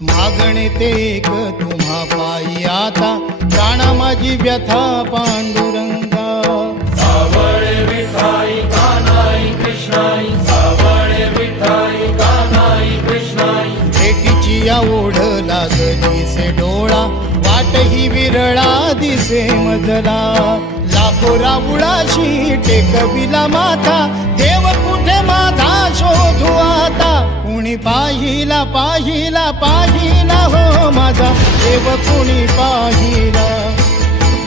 मागणे ते एक तुम्हा पायी आता, प्राणा माझी व्यथा पांडुरंगा. सावळे विठाई कानाई कृष्णाई, सावळे विठाई कानाई कृष्णाई. भेटीची या ओढ लागली से डोळा, वाट ही विरळा दिसे मजला. लाखो राबुळाशी टेकविला माथा, देव कुठे माझा शोधू आता. कुणी पाहिला पाहिला पाहिला हो माझा देव, कुणी पाहिला.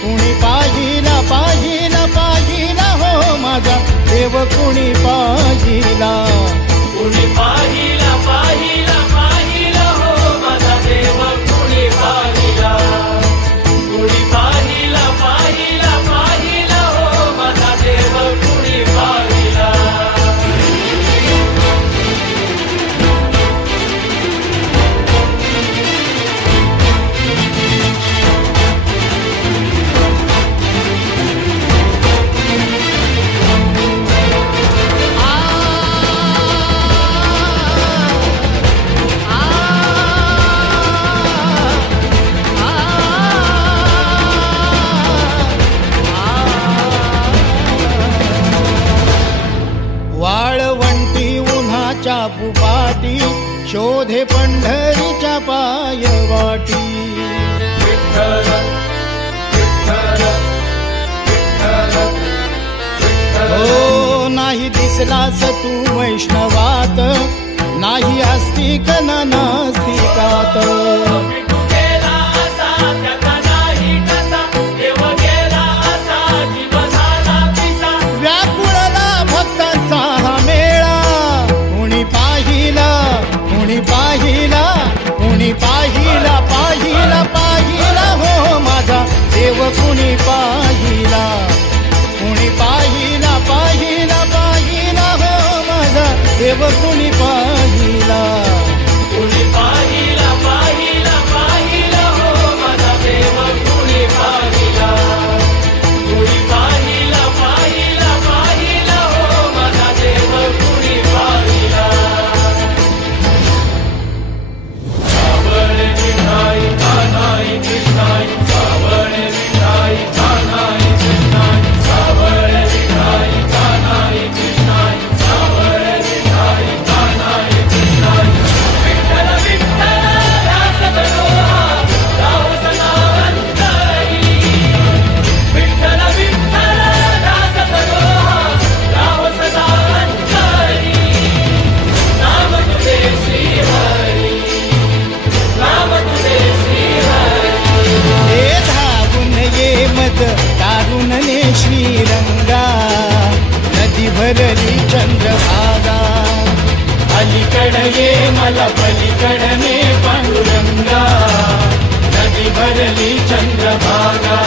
कुणी पाहिला पाहिला पाहिला हो माझा देव, कुणी पाहिला. कुणी पाहिला पाहिला पाहिला हो माझा देव, कुणी पाहिला. कुणी पाहिला पाहिला पाहिला हो माझा देव, कुणी पाहिला. वाळवंटी उन्हाच्या पुपाटी, शोधे पंढरीच्या पायवाटी. विठ्ठल विठ्ठल विठ्ठल विठ्ठल. हो नाही दिसलास तू वैष्णवात, नाही आस्तिक न नास्तिकात. गेला असा त्याचा नाही कसा, देव गेला असा जीव झाला पिसा. व्याकुळला भक्तांचा हा मेळा, कुणी पाहिला कुणी पाहिला कुणी पाहिला पाहिला पाहिला हो माझा देव, कुणी पाहिला. कुणी पाहिला पाहिला पाहिला हो माझा देव, कुणी पाहिला. कुणी पाहिला पाहिला पाहिला हो माझा देव, कुणी पाहिला. कुणी पाहिला पाहिला पाहिला हो माझा देव, कुणी पाहिला. सावळे विठाई कानाई कृष्णाई, सावळे विठाई कानाई कृष्णाई, सावळे विठाई कानाई कृष्णाई, सावळे विठाई कानाई कृष्णाई. विठ्ठल विठ्ठल दास तनोहा, राव सदा अंतरी. विठ्ठल विठ्ठल दास तनोहा, राव सदा अंतरी. नाम तुझे श्री हरी, नाम तुझे श्री हरी. हे धावून ये मज दारुणने श्रीरंगा, नदी भरली चंद्रभागा. अलीकड ये मला पलीकडने पांडुरंगा, नदी भरली चंद्रभागा.